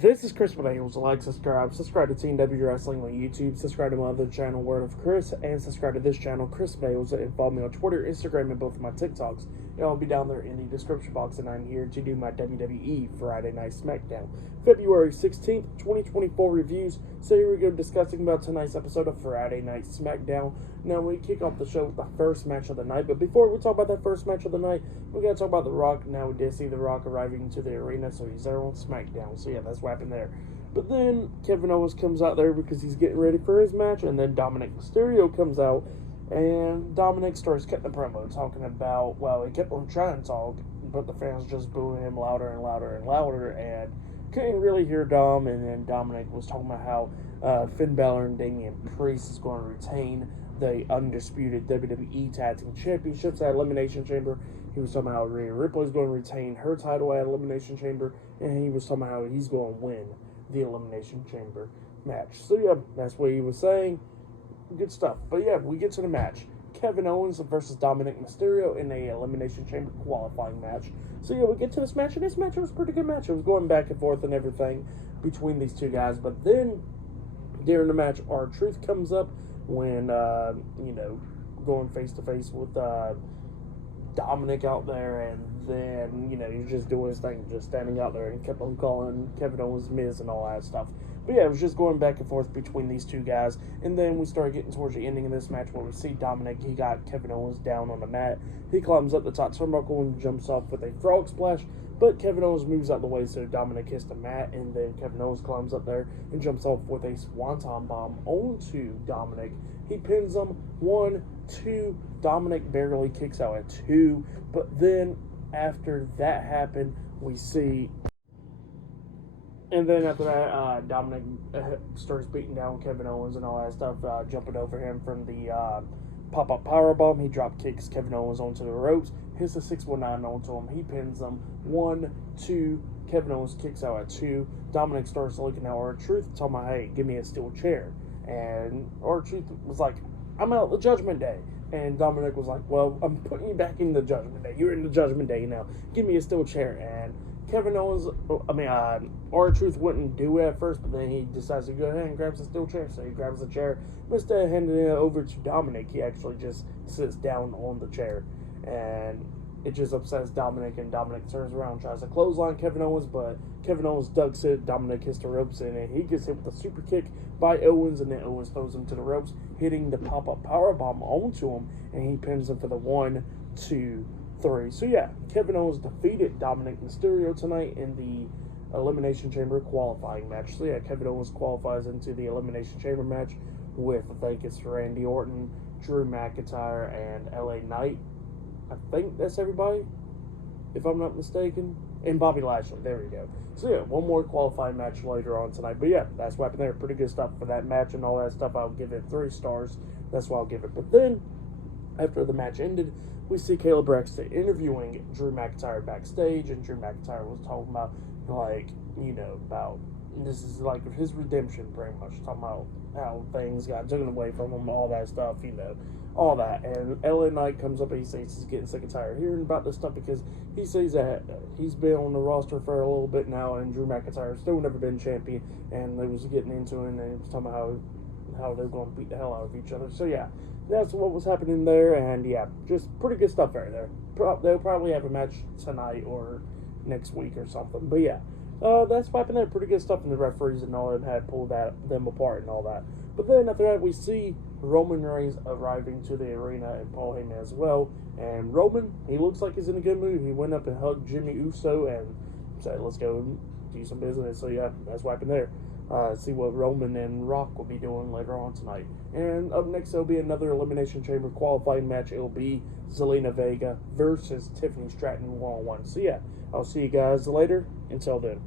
This is Chris Bagels. Like, subscribe to Team W Wrestling on YouTube, subscribe to my other channel, Word of Chris, and subscribe to this channel, Chris Bagels, and follow me on Twitter, Instagram, and both of my TikToks. It'll be down there in the description box, and I'm here to do my WWE Friday Night SmackDown, February 16th, 2024 reviews. So here we go, discussing about tonight's episode of Friday Night SmackDown. Now, we kick off the show with the first match of the night, but before we talk about that first match of the night, we gotta talk about The Rock. Now, we did see The Rock arriving to the arena, so he's there on SmackDown. So yeah, that's what happened there. But then Kevin Owens comes out there because he's getting ready for his match, and then Dominik Mysterio comes out, and Dominik starts cutting the promo, talking about, well, he kept on trying to talk, but the fans just booing him louder and louder and louder, and couldn't really hear Dom. And then Dominik was talking about how Finn Balor and Damian Priest is going to retain the undisputed WWE Tag Team Championships at Elimination Chamber. He was talking about how Rhea Ripley is going to retain her title at Elimination Chamber, and he was talking about how he's going to win the Elimination Chamber match. So yeah, that's what he was saying. Good stuff. But yeah, we get to the match. Kevin Owens versus Dominik Mysterio in a Elimination Chamber qualifying match. So yeah, we get to this match, and this match was a pretty good match. It was going back and forth and everything between these two guys. But then, during the match, R-Truth comes up when, going face-to-face with Dominik out there, and then, he's just doing his thing, just standing out there, and kept on calling Kevin Owens Miz and all that stuff. But yeah, it was just going back and forth between these two guys, and then we started getting towards the ending of this match where we see Dominik, he got Kevin Owens down on the mat. He climbs up the top turnbuckle and jumps off with a frog splash, but Kevin Owens moves out the way, so Dominik hits the mat, and then Kevin Owens climbs up there and jumps off with a swanton bomb onto Dominik. He pins him, 1, 2, Dominik barely kicks out at 2, but then after that happened, we see... And then after that, Dominik starts beating down Kevin Owens and all that stuff, jumping over him from the pop-up powerbomb. He drop kicks Kevin Owens onto the ropes, hits a 619 onto him. He pins him, 1, 2, Kevin Owens kicks out at 2. Dominik starts looking at R-Truth, telling him, hey, give me a steel chair. And R-Truth was like, I'm out the Judgment Day. And Dominik was like, well, I'm putting you back in the Judgment Day. You're in the Judgment Day now. Give me a steel chair. And Kevin Owens, R-Truth wouldn't do it at first, but then he decides to go ahead and grabs a steel chair. So he grabs the chair. Instead of handing it over to Dominik, he actually just sits down on the chair. And it just upsets Dominik, and Dominik turns around and tries to clothesline Kevin Owens, but Kevin Owens ducks it. Dominik hits the ropes in, and he gets hit with a super kick by Owens, and then Owens throws him to the ropes, hitting the pop-up powerbomb onto him, and he pins him for the 1, 2, 3. So yeah, Kevin Owens defeated Dominik Mysterio tonight in the Elimination Chamber qualifying match. So yeah, Kevin Owens qualifies into the Elimination Chamber match with, I think it's Randy Orton, Drew McIntyre, and LA Knight. I think that's everybody, if I'm not mistaken. And Bobby Lashley, there we go. So yeah, one more qualifying match later on tonight. But yeah, that's what happened there. Pretty good stuff for that match and all that stuff. I'll give it 3 stars. That's what I'll give it. But then, after the match ended, we see Caleb Braxton interviewing Drew McIntyre backstage, and Drew McIntyre was talking about, about this is like his redemption, pretty much. Talking about how things got taken away from him, all that stuff, all that. And LA Knight comes up and he says he's getting sick and tired of hearing about this stuff because he says that he's been on the roster for a little bit now, and Drew McIntyre still never been champion, and they was getting into it, and they was talking about how they're going to beat the hell out of each other. So yeah, that's what was happening there, and yeah, just pretty good stuff right there. They'll probably have a match tonight or next week or something, but yeah. That's what happened there. Pretty good stuff, and the referees and all them had pulled them apart and all that. But then after that, we see Roman Reigns arriving to the arena, and Paul Heyman as well. And Roman, he looks like he's in a good mood. He went up and hugged Jimmy Uso and said, let's go do some business. So yeah, that's what happened there. See what Roman and Rock will be doing later on tonight. And up next, there'll be another Elimination Chamber qualifying match. It'll be Zelina Vega versus Tiffany Stratton 1-on-1. So yeah, I'll see you guys later. Until then.